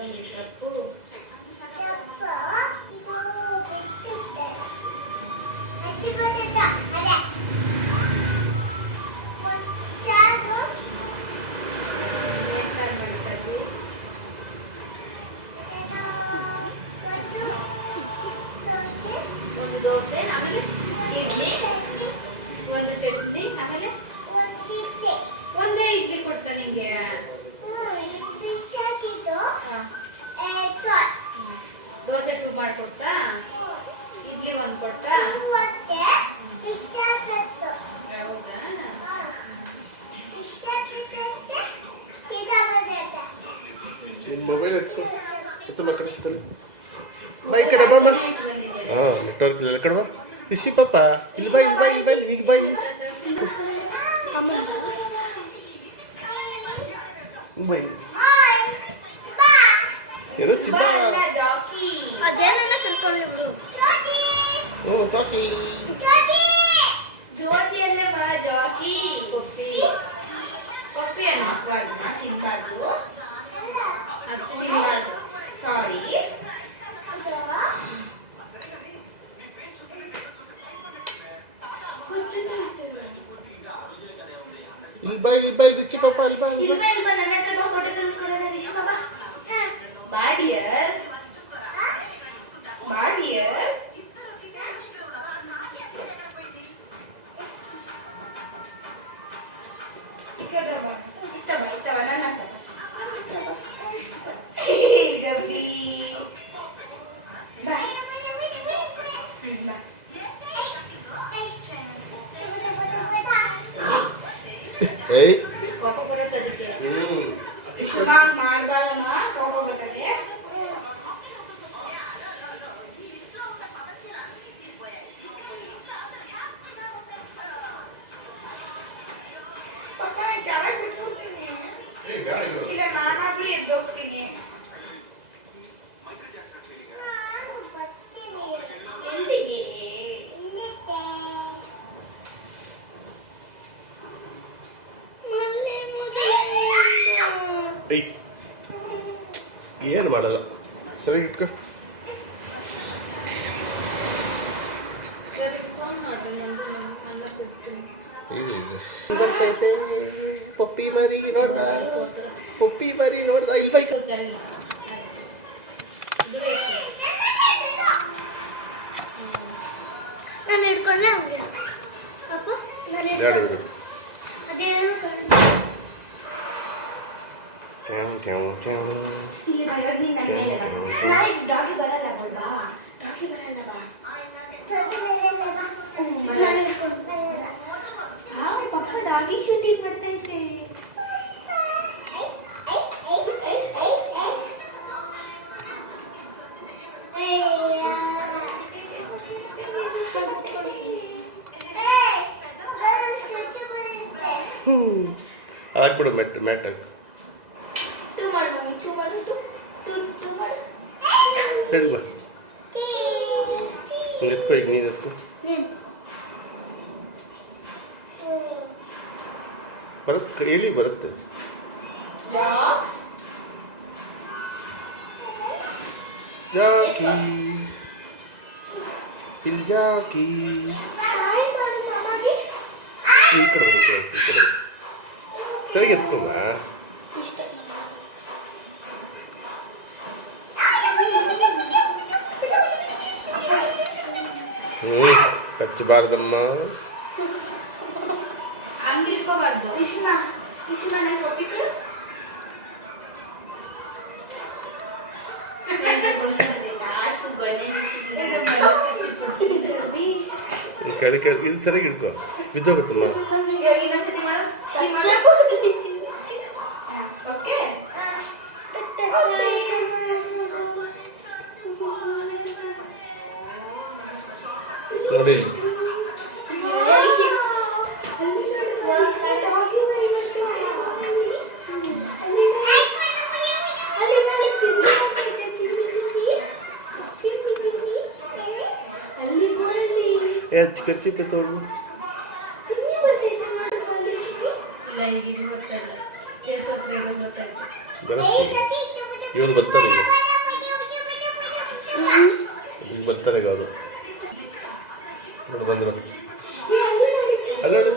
organizar E se papá? Ele vai, vai vai, ele vai, ele vai. Bueno. Quero te bar. Adela na Jockey! Oh, Joti. Joti. Joti ele vai jockey. Copy. Copy é na quadra. ಇಲ್ಲಿ ಬಾ ಇಲ್ಲಿ ಬಾ ಇಲ್ಲಿ ಚಿಕ್ಕಪ್ಪ ಅಲ್ಲಿ ಬಾ. ಇಲ್ಲಿ ಬಾ, ನನ್ನ ಹತ್ರ ಬಾ ಫೋಟೋ ತೆಗೆಸ್ಕೊಳ್ಳೋಣ ರಿಶ್ಮಾ ಬಾ ಬಾ ಡಿಯರ್ এই। হুম। ಇದು ಇದು. ಬರ್ತೈತೆ ಪಪ್ಪಿ ಮರಿ ನೋಡ್ದ ಪಪ್ಪಿ ಮರಿ ನೋಡ್ದ ಇಲ್ಲಿ ಬೈಕ್ ನಾನು ಹಿಡ್ಕೊಂಡೆ ಅವ್ರಿಗೆ ಅಪ್ಪ ನಾನು ಬೇಡ ಹಿಡ್ಕೊಂಡೆ ಬಿಡು ಅದೇನೋ ಟ್ಯಾವ್ ಟ್ಯಾವ್ ಟ್ಯಾವ್. ಡಾಗಿ ಬರಲ್ಲ ಬಾ ಡಾಗಿ ಬರಲ್ಲ ಬಾ ನಾನು ಹಿಡ್ಕೊಂಡೆ ಹಾ ಪಪ್ಪ ಡಾಗಿ ಶೂಟಿಂಗ್ ಮಾಡ್ತೈತೆ ಹ್ಞೂ ಹಾಕ್ಬಿಡು ಮೆಟ್ ಮ್ಯಾಟ್ ಸರಿ ಬಾ ಎತ್ಕೊ ಈಗ ನೀನು ಎತ್ಕೊ ಬರುತ್ತೆ? ಹೇಳಿ ಬರುತ್ತೆ ಜಾಕಿ. ಇಲ್ಲಿ ಜಾಕಿ. ಕಡೆ ಈ ಕಡೆ ಸರಿ ಎತ್ಕೊಂಬ ಹಚ್ಚಬಾರ್ದಮ್ಮ ಹಂಗೆ ಇಟ್ಕೋಬಾರ್ದು ರಿಶ್ಮಾ ರಿಶ್ಮಾ ನಂಗೆ ಒಪ್ಪಿಕೊಡು ಈ ಕಡೆ ಕಡೆ ಇಲ್ಲಿ ಸರಿಯಾಗಿ ಹಿಡ್ಕೊ ಬಿದ್ದೋಗುತ್ತಮ್ಮ ಇರೋದು ಗೊತ್ತಾಯ್ತು ಬರುತ್ತೆ ಇವನು ಬರ್ತಾನೆ ಬರ್ತಾನೆ ಈಗ. ಅಲ್ಲ, ಅಲ್ಲ,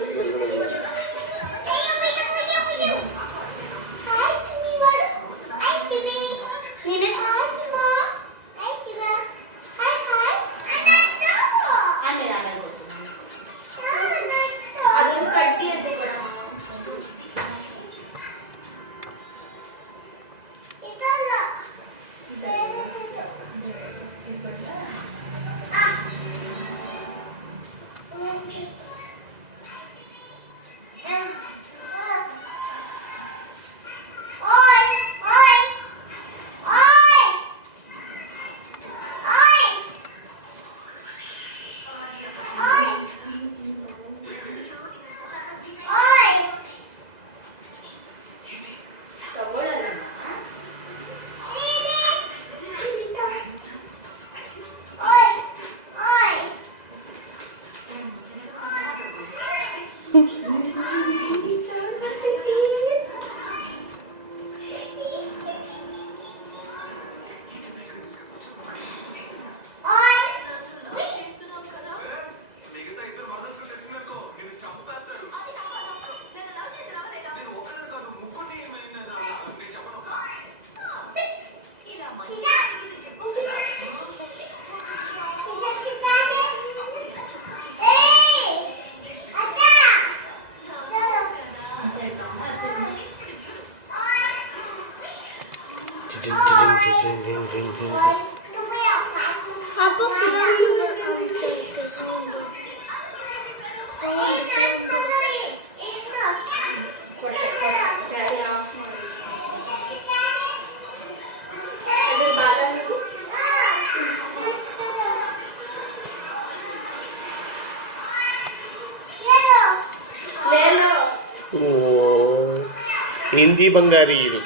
హిందీ బంగారీ ఇది